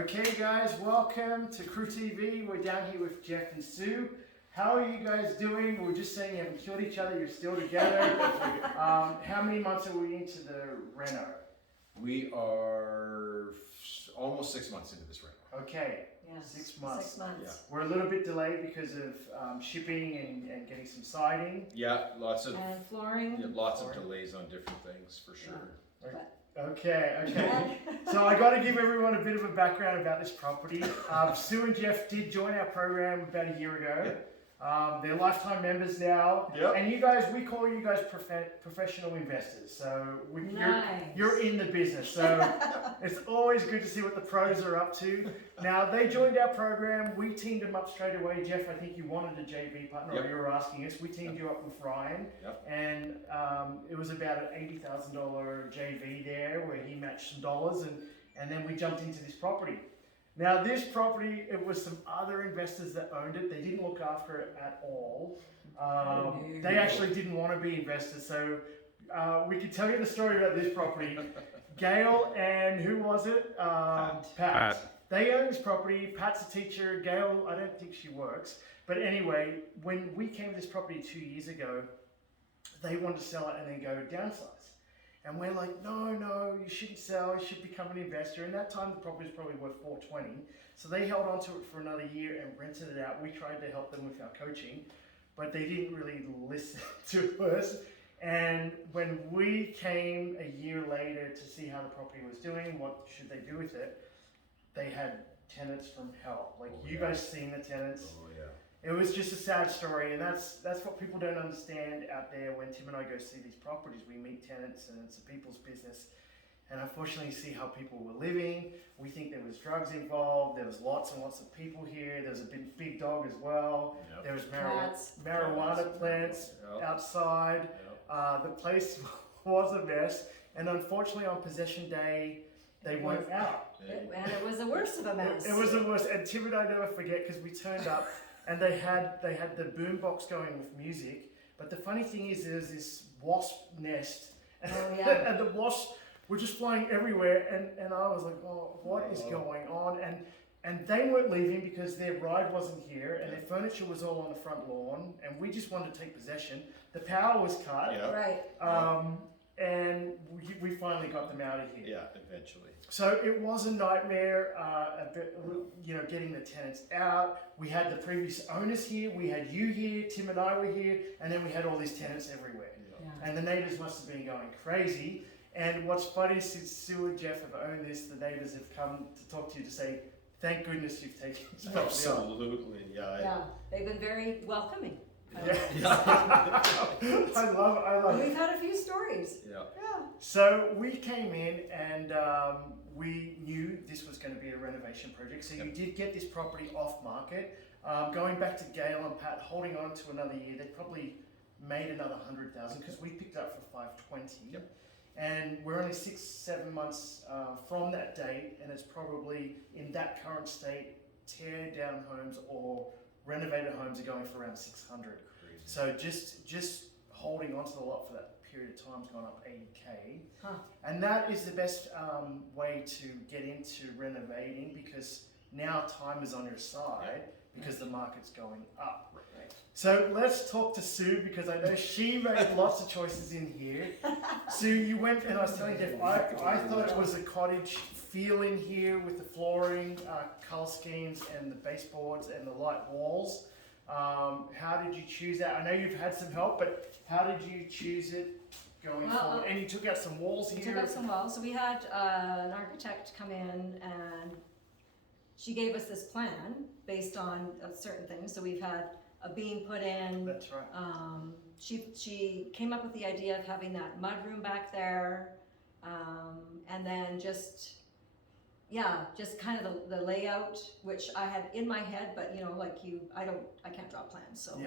Okay guys, welcome to Crew TV. We're down here with Jeff and Sue. How are you guys doing? We were just saying you haven't killed each other, you're still together. How many months are we into the reno? We are almost 6 months into this reno. Okay, Yes. 6 months. 6 months. Yeah. We're a little bit delayed because of shipping and getting some siding. Yeah, lots of And flooring. delays on different things for sure. Okay. So I got to give everyone a bit of a background about this property. Sue and Jeff did join our program about a year ago. They're lifetime members now. Yep. And you guys, we call you guys professional investors. So you're in the business. So it's always good to see what the pros are up to. Now, they joined our program. We teamed them up straight away. Jeff, I think you wanted a JV partner, or you were asking us. We teamed you up with Ryan. And it was about an $80,000 JV there where he matched some dollars. And then we jumped into this property. Now this property, it was some other investors that owned it. They didn't look after it at all. They actually didn't want to be investors. So we could tell you the story about this property. Gail and who was it? Pat. They own this property. Pat's a teacher. Gail, I don't think she works. But anyway, when we came to this property 2 years ago, they wanted to sell it and then go downsize. And we're like, no, you shouldn't sell, you should become an investor. And that time the property was probably worth $420. So they held on to it for another year and rented it out. We tried to help them with our coaching, but they didn't really listen to us. And when we came a year later to see how the property was doing, what should they do with it, they had tenants from hell. Like you guys seen the tenants. Oh yeah. It was just a sad story, and that's what people don't understand out there. When Tim and I go see these properties, we meet tenants, and it's a people's business. And unfortunately, you see how people were living. We think there was drugs involved. There was lots and lots of people here. There was a big dog as well. Yep. There was marijuana plants outside. Yep. The place was a mess, and unfortunately, on possession day, they weren't out. And it was the worst of a mess. It was the worst, and Tim and I never forget because we turned up. And they had the boom box going with music, but the funny thing is there's this wasp nest, and, and the wasps were just flying everywhere, and I was like, oh, what is going on? And they weren't leaving because their ride wasn't here, and their furniture was all on the front lawn, and we just wanted to take possession. The power was cut, Right. and we finally got them out of here. Yeah, eventually. So it was a nightmare, getting the tenants out. We had the previous owners here, we had you here, Tim and I were here, and then we had all these tenants everywhere. Yeah. And the neighbors must have been going crazy. And what's funny, since Sue and Jeff have owned this, the neighbors have come to talk to you to say, thank goodness you've taken this property on. Absolutely, Yeah, they've been very welcoming. I love it. We've had a few stories. Yeah. So we came in and we knew this was going to be a renovation project. So you did get this property off market. Going back to Gail and Pat, holding on to another year, they probably made another 100,000 because we picked it up for 520. Yep. And we're only 6-7 months from that date, and it's probably in that current state, tear down homes or renovated homes are going for around 600. Crazy. So just holding onto the lot for that period of time has gone up 80K. And that is the best way to get into renovating because now time is on your side because the market's going up. Right. So let's talk to Sue because I know she made lots of choices in here. Sue, you went, and I was telling Jeff, I thought it was a cottage feel in here with the flooring, colour schemes and the baseboards and the light walls. How did you choose that? I know you've had some help, but how did you choose it going forward? And you took out some walls here. We took out some walls. So we had an architect come in and she gave us this plan based on certain things. So we've had a beam put in. That's right. She came up with the idea of having that mud room back there, and then just kind of the layout, which I had in my head, but I can't draw plans, so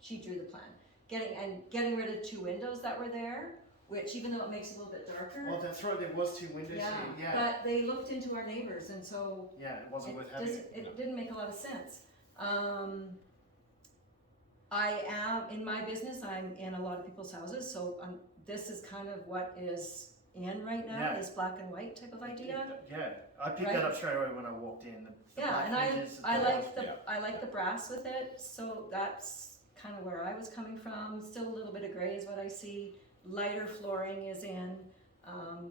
she drew the plan. Getting rid of 2 windows that were there, which even though it makes it a little bit darker. Well, that's right, there was 2 windows here. Yeah. But they looked into our neighbors, and so it wasn't worth having. It didn't make a lot of sense. I am in my business. I'm in a lot of people's houses, so this is kind of what is in right now, Yeah. this black and white type of idea. Yeah, I picked Right? that up straight away when I walked in. The Yeah, black and hinges, the I doors. like the Yeah. I like the brass with it, so that's kind of where I was coming from. Still a little bit of gray is what I see. Lighter flooring is in.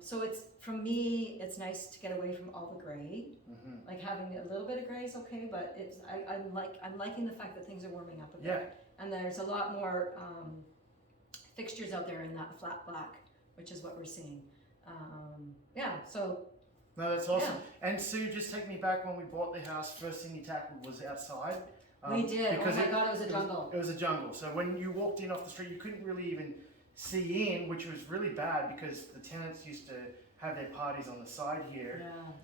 So it's, from me, it's nice to get away from all the gray. Mhm. Like having a little bit of gray is okay, but it's I'm liking the fact that things are warming up a bit. Yeah. And there's a lot more fixtures out there in that flat black, which is what we're seeing. Yeah, so No, that's awesome. And Sue, just take me back when we bought the house. First thing you tackled was outside. we did. Oh because my God, it was a jungle. It was a jungle. So when you walked in off the street, you couldn't really even see in, which was really bad because the tenants used to have their parties on the side here.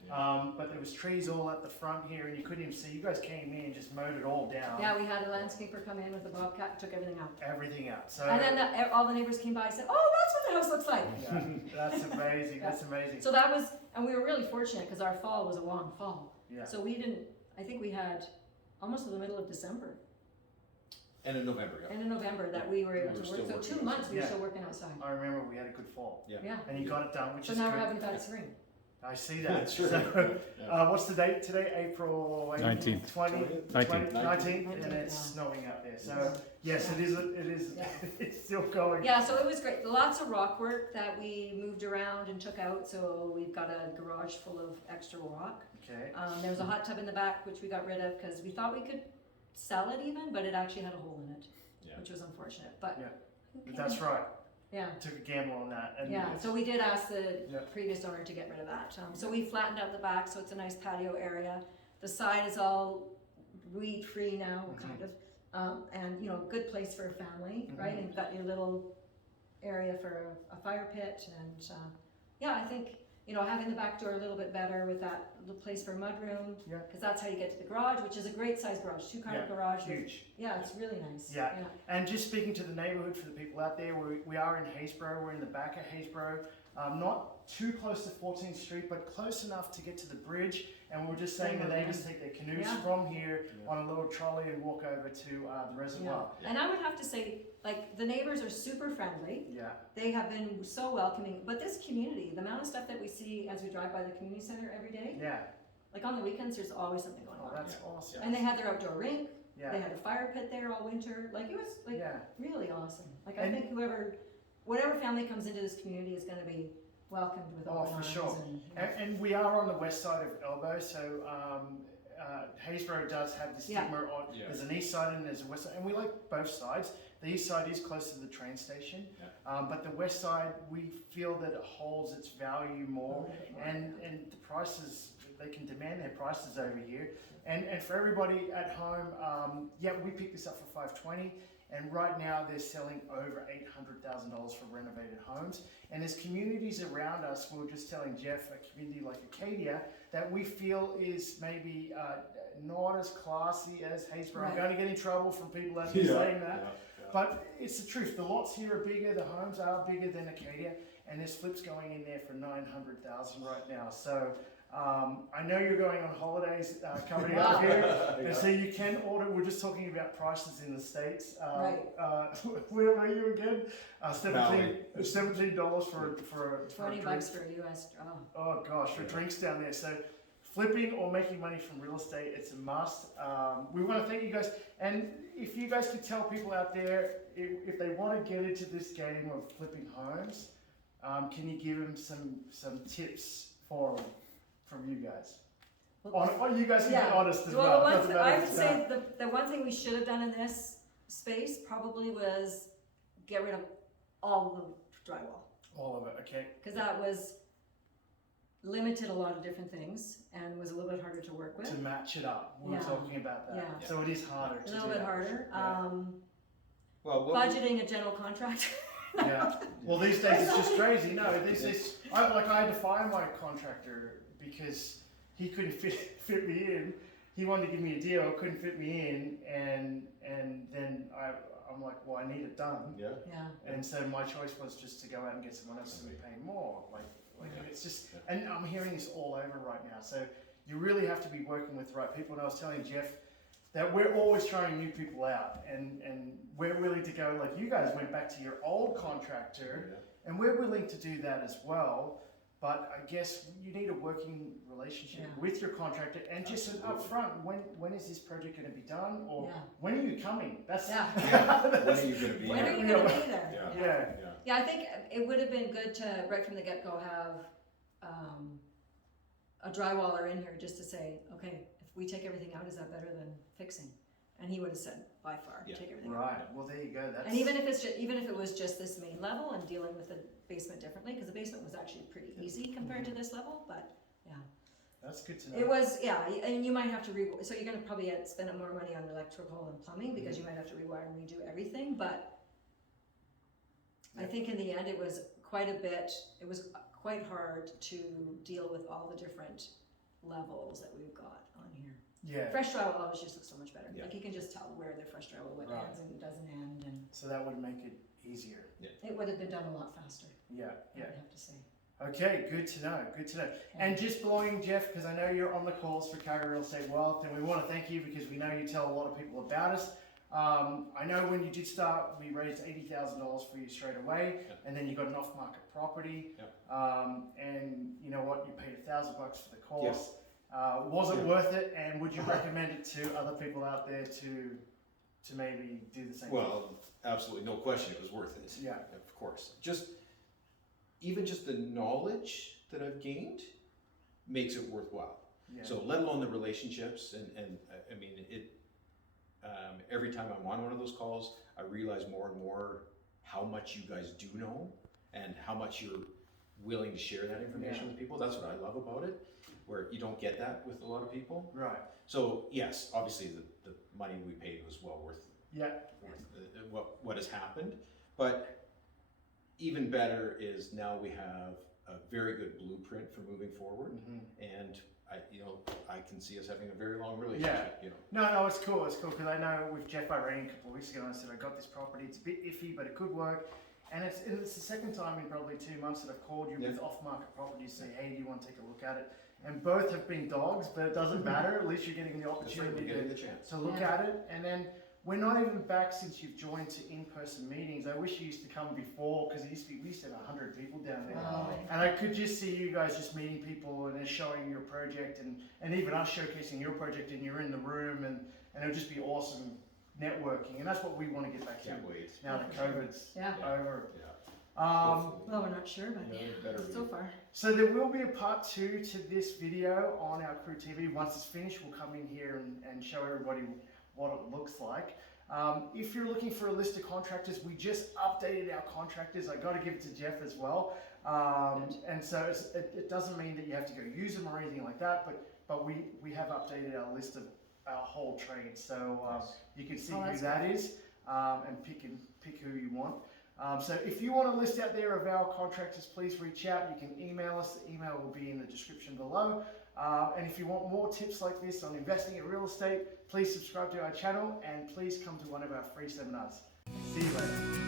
Yeah. But there was trees all at the front here, and you couldn't even see. You guys came in and just mowed it all down. Yeah, we had a landscaper come in with a bobcat, took everything out. Everything out. So And then all the neighbors came by and said, "Oh, that's what the house looks like." yeah, that's amazing. Yeah. That's amazing. So that was, and we were really fortunate because our fall was a long fall. Yeah. So we didn't, I think we had almost to the middle of December, And in November, yeah. end of November, that we were able We were to still work. So working 2 months we were outside. still working outside. I remember we had a good fall, Yeah. and you got it done, which So is now good. we're having bad spring. I see that. That's true. So, Yeah. what's the date today? April 19th. 19th, 19th. and it's Yeah. snowing out there. So yes, it is. It is. Yeah. It's still going. Yeah, so it was great. Lots of rock work that we moved around and took out. So we've got a garage full of extra rock. Okay. There was a hot tub in the back, which we got rid of because we thought we could sell it even, but it actually had a hole in it, Yeah. which was unfortunate. But Yeah. okay. That's right. Yeah. Took a gamble on that. And Yeah, it's- so we did ask the Yeah. previous owner to get rid of that. So we flattened out the back, so it's a nice patio area. The side is all weed-free now, Mhm. kind of. And, you know, good place for a family, right? Mhm. And you've got your little area for a fire pit. And, yeah, I think, you know, having the back door a little bit better with that little place for a mudroom. Yeah. Because that's how you get to the garage, which is a great sized garage, two-car Yeah, garage. with- huge. Yeah, it's really nice. Yeah. And just speaking to the neighbourhood for the people out there, we are in Haysboro. We're in the back of Haysboro. Not too close to 14th Street, but close enough to get to the bridge. And we're just saying the neighbours take their canoes Yeah. from here Yeah. on a little trolley and walk over to the reservoir. And I would have to say, like, the neighbors are super friendly. Yeah. They have been so welcoming, but this community, the amount of stuff that we see as we drive by the community center every day, Yeah. like on the weekends, there's always something going Oh, on. that's Yeah. awesome. And they had their outdoor rink, they Yeah. had a fire pit there all winter, like it was like Yeah. really awesome. Like I And- think whatever family comes into this community is gonna be welcomed with Oh, open for arms sure. and, And we are on the west side of Elbow, so Haysboro does have the Yeah. stigma on. Yeah. There's an east side and there's a west side, and we like both sides. The east side is close to the train station, but the west side we feel that it holds its value more, and the prices, they can demand their prices over here. And for everybody at home, yeah, we picked this up for $520. And right now they're selling over $800,000 for renovated homes. And there's communities around us, we were just telling Jeff, a community like Acadia, that we feel is maybe not as classy as Haysboro. I'm Right. going to get in trouble from people out there saying that. But it's the truth. The lots here are bigger, the homes are bigger than Acadia, and there's flips going in there for $900,000 right now. So I know you're going on holidays coming Wow. up here, and so you can order. We're just talking about prices in the States. Right. Where were you again? Maui. $17 for a $20 drink. for a US, Oh gosh, for drinks down there. So flipping or making money from real estate, it's a must. We want to thank you guys. And if you guys could tell people out there, if they want to get into this game of flipping homes, can you give them some tips for them from you guys? You guys can be honest as well. Well, Doesn't matter I if would it's say not. the one thing we should have done in this space probably was get rid of all the drywall. All of it, okay. Because that was limited a lot of different things and was a little bit harder to work with. To match it up. We were Yeah. talking about that. Yeah. So it is harder to A do little bit that. harder. Yeah. Well, Budgeting a general contractor. Yeah. Well, these days it's just crazy. No, I had to fire my contractor because he couldn't fit me in. He wanted to give me a deal, couldn't fit me in, and then I'm like, well, I need it done. Yeah. Yeah. And so my choice was just to go out and get someone else who would pay more. Like Yeah. it's just, and I'm hearing this all over right now. So you really have to be working with the right people. And I was telling Jeff that we're always trying new people out, and we're willing to go. Like you guys went back to your old contractor and we're willing to do that as well. But I guess you need a working relationship with your contractor, and just up front, when is this project going to be done, or when are you coming? That's when are you going to be when there? are you going to be there? Yeah. Yeah, I think it would have been good to, right from the get-go, have a drywaller in here just to say, okay, if we take everything out, is that better than fixing? And he would have said, by far, take everything out. Right. Well, there you go. That's... And even if it was just this main level and dealing with the basement differently, because the basement was actually pretty easy compared to this level, but that's good to know. it was, and you might have to so you're going to probably spend more money on electrical and plumbing, because you might have to rewire and redo everything, but I think in the end it was quite hard to deal with all the different levels that we've got on here. Yeah. Fresh drywall always just looks so much better. Like you can just tell where the fresh drywall ends and doesn't end, and so that would make it easier. it would have been done a lot faster. Yeah. I would have to say. Okay, good to know. Good to know. Yeah. And just blowing Jeff, because I know you're on the calls for Calgary Real Estate Wealth, and we want to thank you because we know you tell a lot of people about us. I know when you did start, we raised $80,000 for you straight away, and then you got an off-market property, and you know what? You paid $1,000 for the course. Was it worth it? And would you recommend it to other people out there to maybe do the same? Well, absolutely, no question, it was worth it. Yeah, of course. Even just the knowledge that I've gained makes it worthwhile. Yeah. So let alone the relationships, and I mean it. Every time I'm on one of those calls, I realize more and more how much you guys do know and how much you're willing to share that information with people. That's what I love about it, where you don't get that with a lot of people. Right. So yes, obviously the money we paid was well worth what has happened, but even better is now we have a very good blueprint for moving forward, and I can see us having a very long relationship. No, it's cool. It's cool because I know with Jeff I rang a couple of weeks ago and I said I got this property. It's a bit iffy, but it could work. And it's the second time in probably 2 months that I've called you with off-market properties, say, hey, do you want to take a look at it? And both have been dogs, but it doesn't matter. At least you're getting the opportunity to look at it. And then we're not even back since you've joined to in-person meetings. I wish you used to come before, because we used to have 100 people down there. And I could just see you guys just meeting people and then showing your project and even us showcasing your project, and you're in the room, and it would just be awesome networking. And that's what we want to get back to now that COVID's over. Well, we're not sure, but so far. So there will be a part 2 to this video on our Crew TV. Once it's finished, we'll come in here and show everybody what it looks like. If you're looking for a list of contractors, we just updated our contractors. I got to give it to Jeff as well. And so it doesn't mean that you have to go use them or anything like that, but we have updated our list of our whole trade. So you can see who that is, and pick who you want. So if you want a list out there of our contractors, please reach out. You can email us. The email will be in the description below. And if you want more tips like this on investing in real estate, please subscribe to our channel and please come to one of our free seminars. See you later.